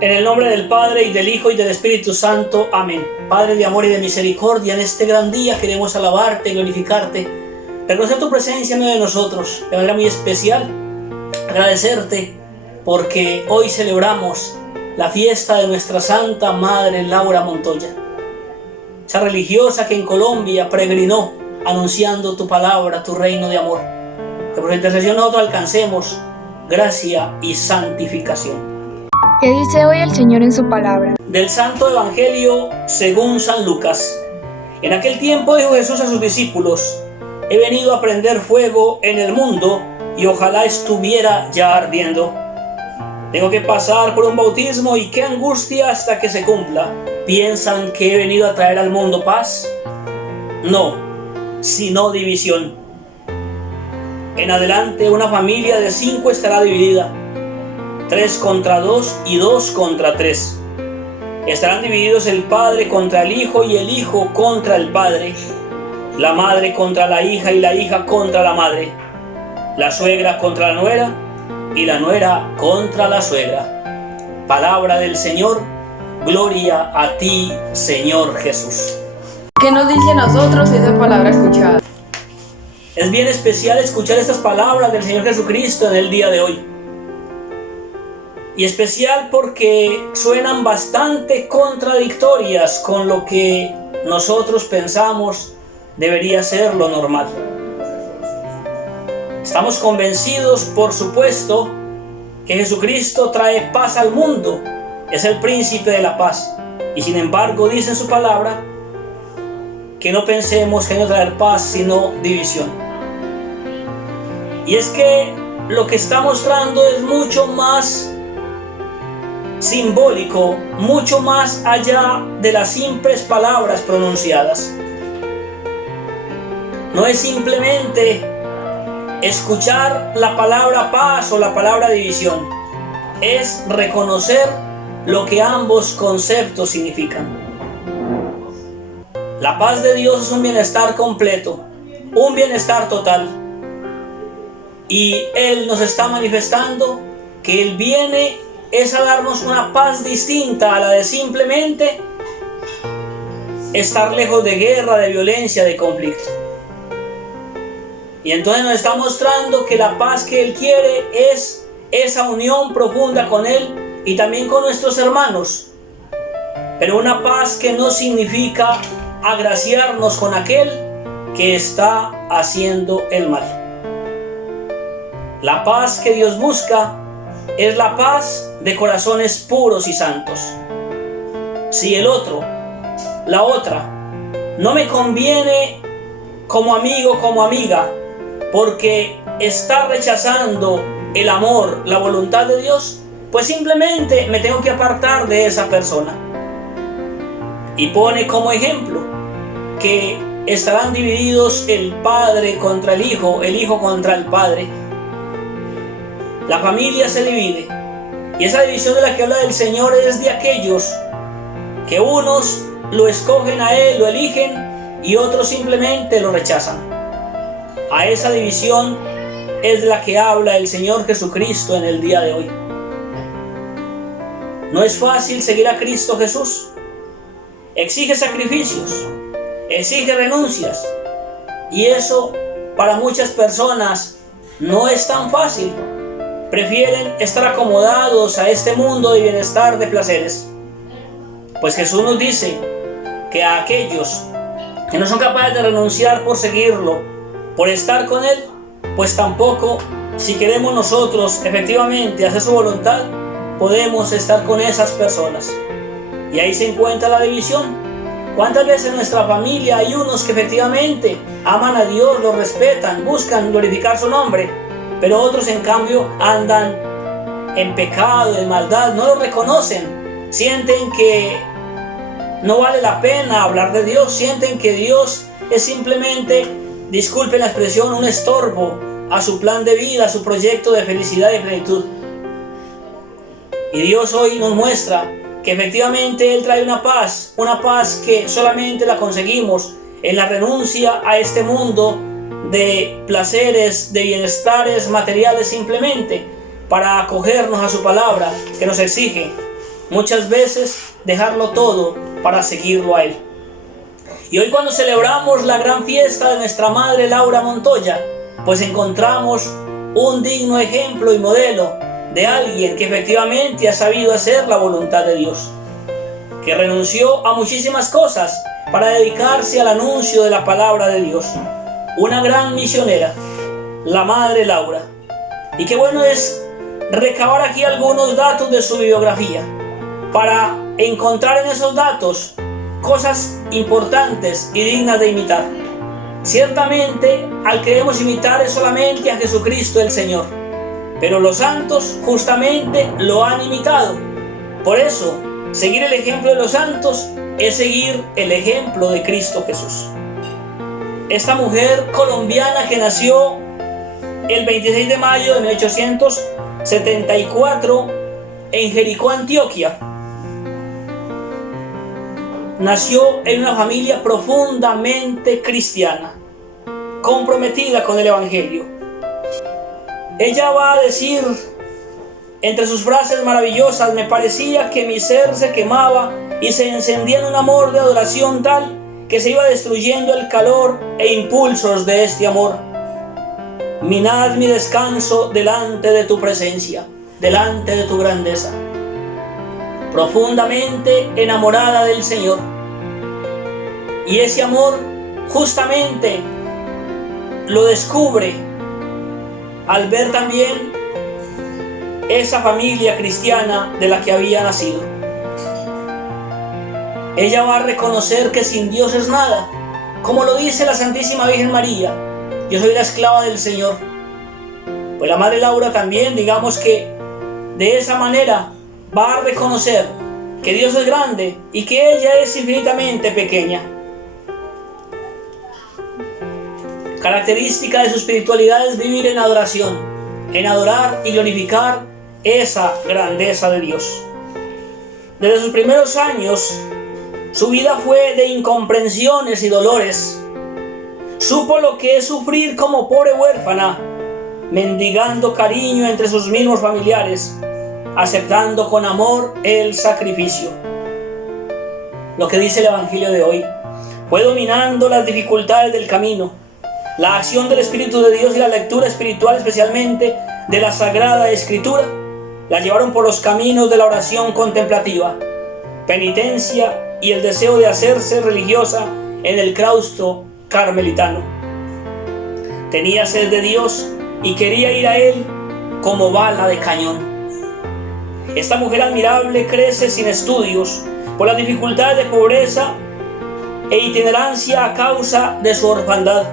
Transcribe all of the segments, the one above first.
En el nombre del Padre, y del Hijo, y del Espíritu Santo. Amén. Padre de amor y de misericordia, en este gran día queremos alabarte, glorificarte, reconocer tu presencia en medio de nosotros, de manera muy especial, agradecerte porque hoy celebramos la fiesta de nuestra Santa Madre Laura Montoya, esa religiosa que en Colombia peregrinó anunciando tu palabra, tu reino de amor. Que por intercesión nosotros alcancemos gracia y santificación. ¿Qué dice hoy el Señor en su palabra? Del Santo Evangelio según San Lucas. En aquel tiempo dijo Jesús a sus discípulos: he venido a prender fuego en el mundo y ojalá estuviera ya ardiendo. Tengo que pasar por un bautismo y qué angustia hasta que se cumpla. ¿Piensan que he venido a traer al mundo paz? No, sino división. En adelante una familia de 5 estará dividida: 3 contra 2 y 2 contra 3. Estarán divididos el padre contra el hijo y el hijo contra el padre, la madre contra la hija y la hija contra la madre, la suegra contra la nuera y la nuera contra la suegra. Palabra del Señor. Gloria a ti, Señor Jesús. ¿Qué nos dice a nosotros esa palabra escuchada? Es bien especial escuchar estas palabras del Señor Jesucristo en el día de hoy. Y especial porque suenan bastante contradictorias con lo que nosotros pensamos debería ser lo normal. Estamos convencidos, por supuesto, que Jesucristo trae paz al mundo, es el príncipe de la paz. Y sin embargo dice en su palabra que no pensemos que no traer paz sino división. Y es que lo que está mostrando es mucho más simbólico, mucho más allá de las simples palabras pronunciadas. No es simplemente escuchar la palabra paz o la palabra división, es reconocer lo que ambos conceptos significan. La paz de Dios es un bienestar completo, un bienestar total, y Él nos está manifestando que Él viene es a darnos una paz distinta a la de simplemente estar lejos de guerra, de violencia, de conflicto. Y entonces nos está mostrando que la paz que Él quiere es esa unión profunda con Él y también con nuestros hermanos, pero una paz que no significa agraciarnos con aquel que está haciendo el mal. La paz que Dios busca es la paz de corazones puros y santos. Si el otro, la otra, no me conviene como amigo, como amiga, porque está rechazando el amor, la voluntad de Dios, pues simplemente me tengo que apartar de esa persona. Y pone como ejemplo que estarán divididos el padre contra el hijo contra el padre. La familia se divide, y esa división de la que habla el Señor es de aquellos que unos lo escogen a Él, lo eligen, y otros simplemente lo rechazan. A esa división es de la que habla el Señor Jesucristo en el día de hoy. No es fácil seguir a Cristo Jesús. Exige sacrificios, exige renuncias, y eso para muchas personas no es tan fácil. Prefieren estar acomodados a este mundo de bienestar, de placeres. Pues Jesús nos dice que a aquellos que no son capaces de renunciar por seguirlo, por estar con Él, pues tampoco, si queremos nosotros efectivamente hacer su voluntad, podemos estar con esas personas. Y ahí se encuentra la división. ¿Cuántas veces en nuestra familia hay unos que efectivamente aman a Dios, lo respetan, buscan glorificar su nombre, pero otros en cambio andan en pecado, en maldad, no lo reconocen, sienten que no vale la pena hablar de Dios, sienten que Dios es simplemente, disculpen la expresión, un estorbo a su plan de vida, a su proyecto de felicidad y plenitud? Y Dios hoy nos muestra que efectivamente Él trae una paz que solamente la conseguimos en la renuncia a este mundo de placeres, de bienestares materiales simplemente, para acogernos a su palabra que nos exige muchas veces dejarlo todo para seguirlo a Él. Y hoy, cuando celebramos la gran fiesta de nuestra madre Laura Montoya, pues encontramos un digno ejemplo y modelo de alguien que efectivamente ha sabido hacer la voluntad de Dios, que renunció a muchísimas cosas para dedicarse al anuncio de la palabra de Dios. Una gran misionera, la madre Laura. Y qué bueno es recabar aquí algunos datos de su biografía, para encontrar en esos datos cosas importantes y dignas de imitar. Ciertamente, al que debemos imitar es solamente a Jesucristo el Señor, pero los santos justamente lo han imitado. Por eso, seguir el ejemplo de los santos es seguir el ejemplo de Cristo Jesús. Esta mujer colombiana que nació el 26 de mayo de 1874 en Jericó, Antioquia, nació en una familia profundamente cristiana, comprometida con el Evangelio. Ella va a decir entre sus frases maravillosas: me parecía que mi ser se quemaba y se encendía en un amor de adoración tal que se iba destruyendo el calor e impulsos de este amor. Minad mi descanso delante de tu presencia, delante de tu grandeza. Profundamente enamorada del Señor. Y ese amor justamente lo descubre al ver también esa familia cristiana de la que había nacido. Ella va a reconocer que sin Dios es nada, como lo dice la Santísima Virgen María: yo soy la esclava del Señor. Pues la madre Laura también, digamos que de esa manera, va a reconocer que Dios es grande y que ella es infinitamente pequeña. Característica de su espiritualidad es vivir en adoración, en adorar y glorificar esa grandeza de Dios. Desde sus primeros años, su vida fue de incomprensiones y dolores. Supo lo que es sufrir como pobre huérfana, mendigando cariño entre sus mismos familiares, aceptando con amor el sacrificio. Lo que dice el Evangelio de hoy: fue dominando las dificultades del camino, la acción del Espíritu de Dios y la lectura espiritual, especialmente de la Sagrada Escritura, la llevaron por los caminos de la oración contemplativa, penitencia y el deseo de hacerse religiosa en el claustro carmelitano. Tenía sed de Dios y quería ir a Él como bala de cañón. Esta mujer admirable crece sin estudios por las dificultades de pobreza e itinerancia a causa de su orfandad.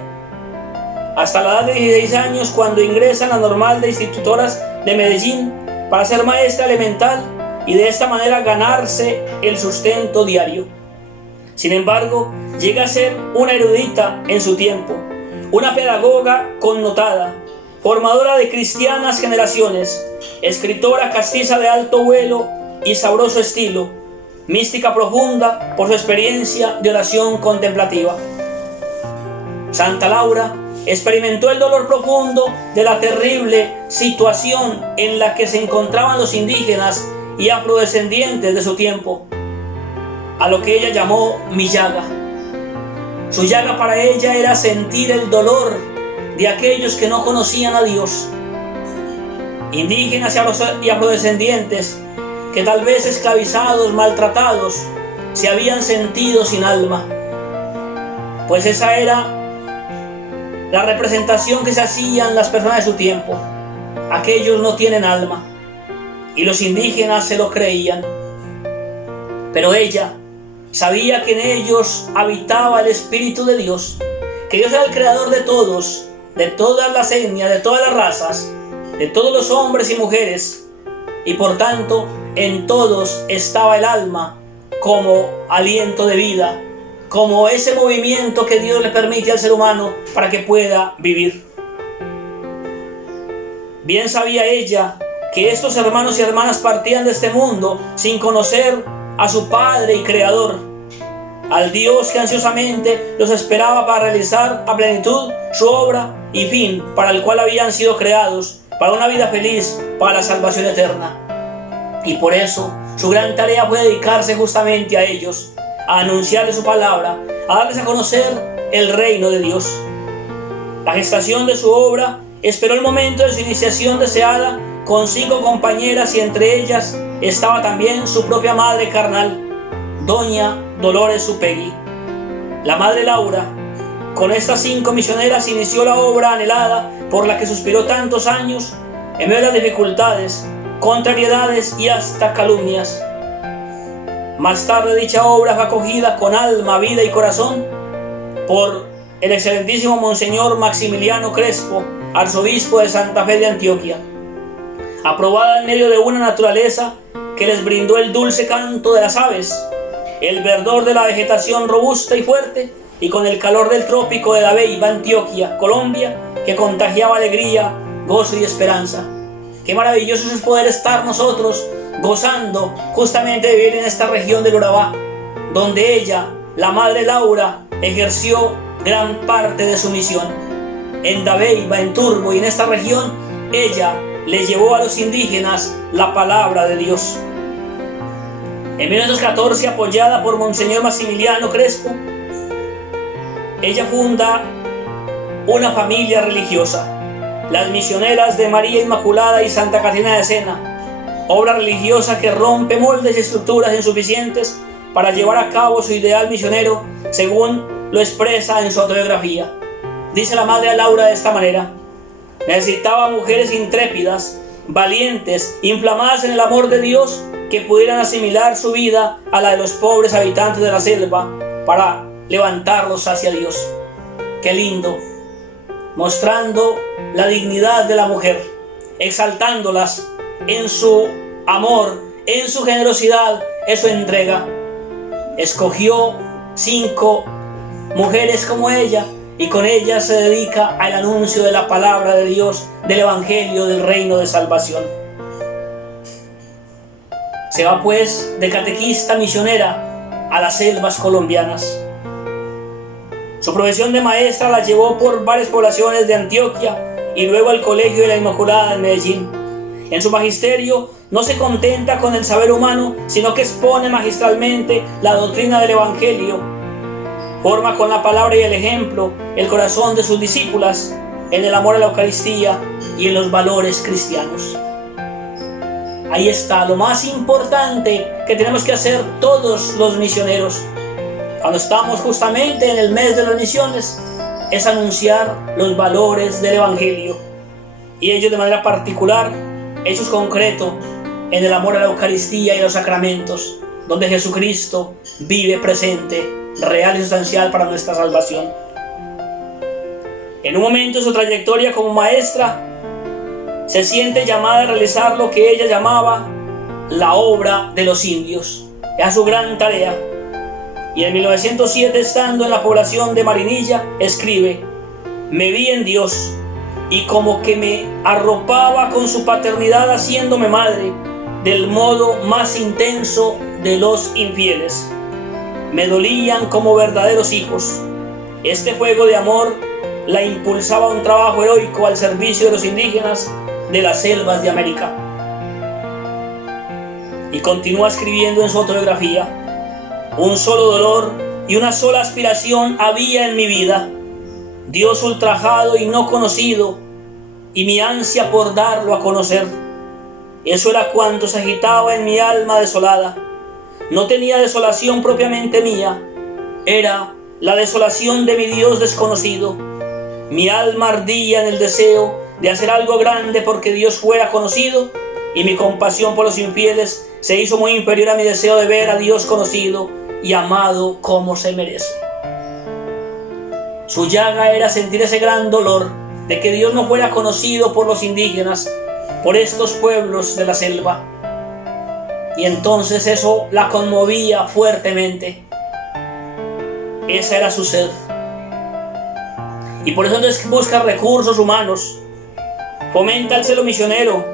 Hasta la edad de 16 años, cuando ingresa en la Normal de Institutoras de Medellín para ser maestra elemental y de esta manera ganarse el sustento diario. Sin embargo, llega a ser una erudita en su tiempo, una pedagoga connotada, formadora de cristianas generaciones, escritora castiza de alto vuelo y sabroso estilo, mística profunda por su experiencia de oración contemplativa. Santa Laura experimentó el dolor profundo de la terrible situación en la que se encontraban los indígenas y afrodescendientes de su tiempo, a lo que ella llamó mi llaga. Su llaga para ella era sentir el dolor de aquellos que no conocían a Dios, indígenas y afrodescendientes que tal vez esclavizados, maltratados, se habían sentido sin alma, pues esa era la representación que se hacían las personas de su tiempo. Aquellos no tienen alma, y los indígenas se lo creían. Pero ella sabía que en ellos habitaba el Espíritu de Dios, que Dios era el creador de todos, de todas las etnias, de todas las razas, de todos los hombres y mujeres, y por tanto en todos estaba el alma como aliento de vida, como ese movimiento que Dios le permite al ser humano para que pueda vivir. Bien sabía ella que estos hermanos y hermanas partían de este mundo sin conocer a su Padre y Creador, al Dios que ansiosamente los esperaba para realizar a plenitud su obra y fin para el cual habían sido creados, para una vida feliz, para la salvación eterna. Y por eso Su gran tarea fue dedicarse justamente a ellos, a anunciarles su palabra, a darles a conocer el reino de Dios. La gestación de su obra esperó el momento de su iniciación deseada con 5 compañeras, y entre ellas estaba también su propia madre carnal, doña Dolores Upegui. La madre Laura, con estas 5 misioneras, inició la obra anhelada por la que suspiró tantos años en medio de las dificultades, contrariedades y hasta calumnias. Más tarde dicha obra fue acogida con alma, vida y corazón por el excelentísimo Monseñor Maximiliano Crespo, arzobispo de Santa Fe de Antioquia, aprobada en medio de una naturaleza que les brindó el dulce canto de las aves, el verdor de la vegetación robusta y fuerte, y con el calor del trópico de Dabeiba, Antioquia, Colombia, que contagiaba alegría, gozo y esperanza. Qué maravilloso es poder estar nosotros gozando justamente de vivir en esta región del Urabá, donde ella, la madre Laura, ejerció gran parte de su misión. En Dabeiba, en Turbo y en esta región, ella le llevó a los indígenas la palabra de Dios. En 1914, apoyada por Monseñor Maximiliano Crespo, ella funda una familia religiosa, las Misioneras de María Inmaculada y Santa Catarina de Sena, obra religiosa que rompe moldes y estructuras insuficientes para llevar a cabo su ideal misionero, según lo expresa en su autobiografía. Dice la madre Laura de esta manera: necesitaba mujeres intrépidas, valientes, inflamadas en el amor de Dios, que pudieran asimilar su vida a la de los pobres habitantes de la selva para levantarlos hacia Dios. Qué lindo, mostrando la dignidad de la mujer, exaltándolas en su amor, en su generosidad, en su entrega. Escogió 5 mujeres como ella, y con ellas se dedica al anuncio de la palabra de Dios, del evangelio, del reino de salvación. Se va pues de catequista misionera a las selvas colombianas. Su profesión de maestra la llevó por varias poblaciones de Antioquia y luego al Colegio de la Inmaculada en Medellín. En su magisterio no se contenta con el saber humano, sino que expone magistralmente la doctrina del evangelio. Forma con la palabra y el ejemplo el corazón de sus discípulas en el amor a la Eucaristía y en los valores cristianos. Ahí está lo más importante que tenemos que hacer todos los misioneros cuando estamos justamente en el mes de las misiones, es anunciar los valores del evangelio, y ellos de manera particular, hechos concretos en el amor a la Eucaristía y a los sacramentos, donde Jesucristo vive presente, real y sustancial para nuestra salvación. En un momento de su trayectoria como maestra, se siente llamada a realizar lo que ella llamaba la obra de los indios. Era su gran tarea. Y en 1907, estando en la población de Marinilla, escribe: me vi en Dios, y como que me arropaba con su paternidad, haciéndome madre del modo más intenso de los infieles. Me dolían como verdaderos hijos. Este fuego de amor la impulsaba a un trabajo heroico al servicio de los indígenas de las selvas de América. Y continúa escribiendo en su autobiografía: un solo dolor y una sola aspiración había en mi vida: Dios ultrajado y no conocido, y mi ansia por darlo a conocer. Eso era cuanto se agitaba en mi alma desolada. No tenía desolación propiamente mía, era la desolación de mi Dios desconocido. Mi alma ardía en el deseo de hacer algo grande porque Dios fuera conocido, y mi compasión por los infieles se hizo muy inferior a mi deseo de ver a Dios conocido y amado como se merece. Su llaga era sentir ese gran dolor de que Dios no fuera conocido por los indígenas, por estos pueblos de la selva. Y entonces eso la conmovía fuertemente. Esa era su sed. Y por eso entonces busca recursos humanos, fomenta el celo misionero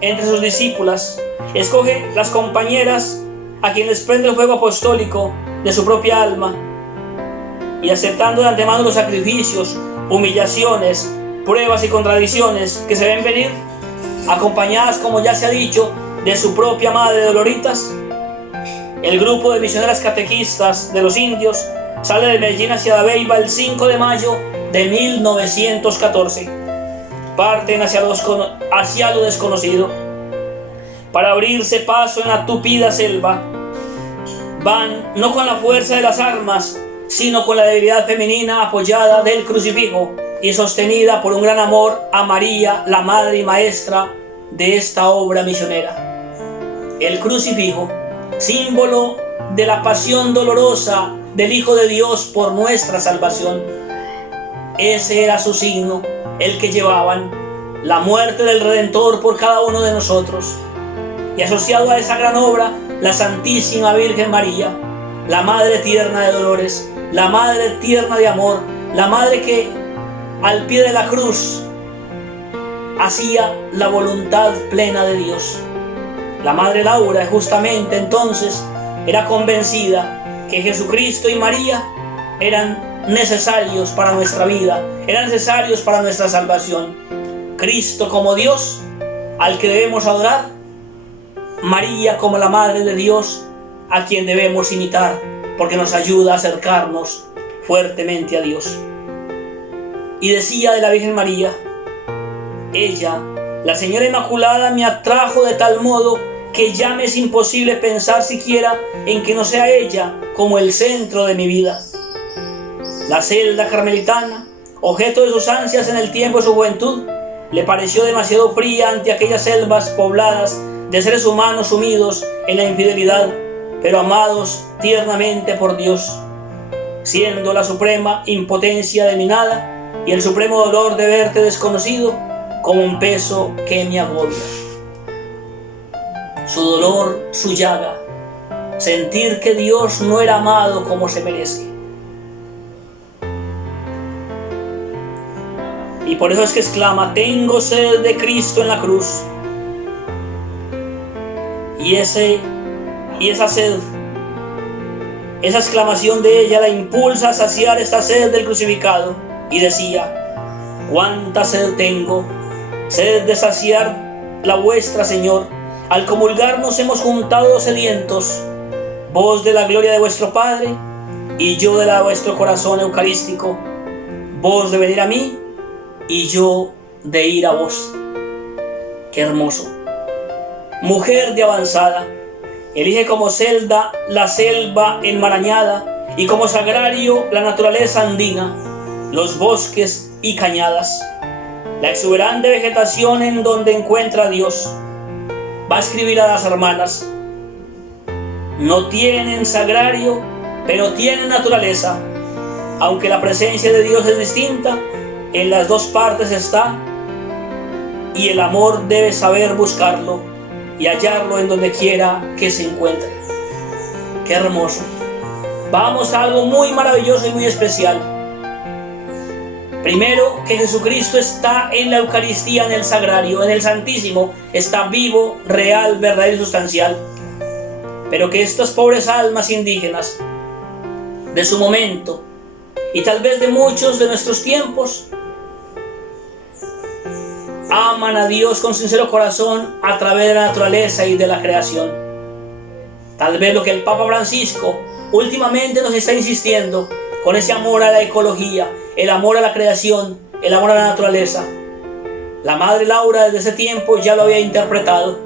entre sus discípulas, escoge las compañeras a quienes prende el fuego apostólico de su propia alma, y aceptando de antemano los sacrificios, humillaciones, pruebas y contradicciones que se ven venir, acompañadas, como ya se ha dicho, de su propia madre Doloritas, El grupo de misioneras catequistas de los indios sale de Medellín hacia Dabeiba el 5 de mayo de 1914. Parten hacia lo desconocido para abrirse paso en la tupida selva. Van no con la fuerza de las armas, sino con la debilidad femenina apoyada del crucifijo y sostenida por un gran amor a María, la madre y maestra de esta obra misionera. El crucifijo, símbolo de la pasión dolorosa del Hijo de Dios por nuestra salvación. Ese era su signo, el que llevaban, la muerte del Redentor por cada uno de nosotros. Y asociado a esa gran obra, la Santísima Virgen María, la Madre tierna de dolores, la Madre tierna de amor, la Madre que al pie de la cruz hacía la voluntad plena de Dios. La Madre Laura justamente entonces era convencida que Jesucristo y María eran necesarios para nuestra vida, eran necesarios para nuestra salvación. Cristo como Dios, al que debemos adorar, María como la Madre de Dios, a quien debemos imitar, porque nos ayuda a acercarnos fuertemente a Dios. Y decía de la Virgen María: ella, la Señora Inmaculada, me atrajo de tal modo que ya me es imposible pensar siquiera en que no sea ella como el centro de mi vida. La celda carmelitana, objeto de sus ansias en el tiempo de su juventud, le pareció demasiado fría ante aquellas selvas pobladas de seres humanos sumidos en la infidelidad, pero amados tiernamente por Dios, siendo la suprema impotencia de mi nada y el supremo dolor de verte desconocido como un peso que me agobia. Su dolor, su llaga, sentir que Dios no era amado como se merece. Y por eso es que exclama: tengo sed de Cristo en la cruz. Y esa sed, esa exclamación de ella la impulsa a saciar esta sed del crucificado. Y decía: cuánta sed tengo, sed de saciar la vuestra, Señor. Al comulgar nos hemos juntado sedientos, vos de la gloria de vuestro Padre y yo de la de vuestro corazón eucarístico, vos de venir a mí y yo de ir a vos. Qué hermoso. Mujer de avanzada, elige como celda la selva enmarañada y como sagrario la naturaleza andina, los bosques y cañadas, la exuberante vegetación en donde encuentra a Dios. Va a escribir a las hermanas: no tienen sagrario, pero tienen naturaleza. Aunque la presencia de Dios es distinta, en las dos partes está, y el amor debe saber buscarlo y hallarlo en donde quiera que se encuentre. Qué hermoso. Vamos a algo muy maravilloso y muy especial. Primero, que Jesucristo está en la Eucaristía, en el sagrario, en el Santísimo, está vivo, real, verdadero y sustancial. Pero que estas pobres almas indígenas de su momento, y tal vez de muchos de nuestros tiempos, aman a Dios con sincero corazón a través de la naturaleza y de la creación. Tal vez lo que el Papa Francisco últimamente nos está insistiendo con ese amor a la ecología, el amor a la creación, el amor a la naturaleza. La Madre Laura desde ese tiempo ya lo había interpretado.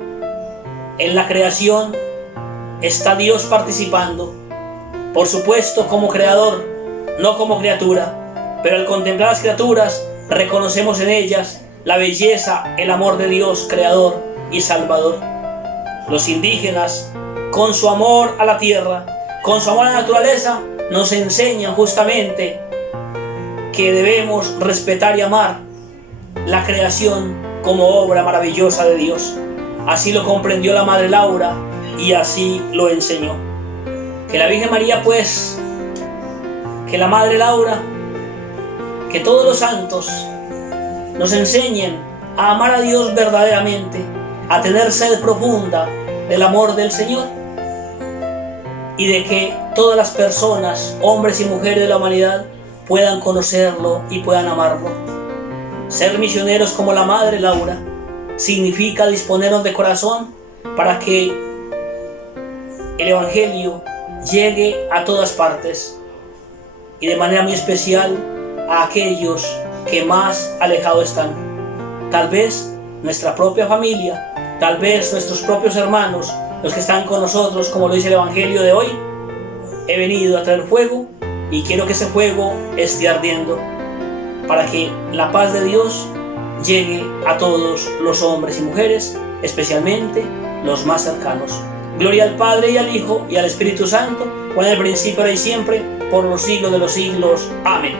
En la creación está Dios participando, por supuesto como creador, no como criatura, pero al contemplar las criaturas reconocemos en ellas la belleza, el amor de Dios creador y salvador. Los indígenas, con su amor a la tierra, con su amor a la naturaleza, nos enseñan justamente que debemos respetar y amar la creación como obra maravillosa de Dios. Así lo comprendió la Madre Laura y así lo enseñó. Que la Virgen María, pues, que la Madre Laura, que todos los santos nos enseñen a amar a Dios verdaderamente, a tener sed profunda del amor del Señor, y de que todas las personas, hombres y mujeres de la humanidad, puedan conocerlo y puedan amarlo. Ser misioneros como la Madre Laura significa disponernos de corazón para que el Evangelio llegue a todas partes y de manera muy especial a aquellos que más alejados están. Tal vez nuestra propia familia, tal vez nuestros propios hermanos, los que están con nosotros, como lo dice el Evangelio de hoy. He venido a traer fuego y quiero que ese fuego esté ardiendo para que la paz de Dios llegue a todos los hombres y mujeres, especialmente los más cercanos. Gloria al Padre y al Hijo y al Espíritu Santo, como en el principio, ahora y siempre, por los siglos de los siglos. Amén.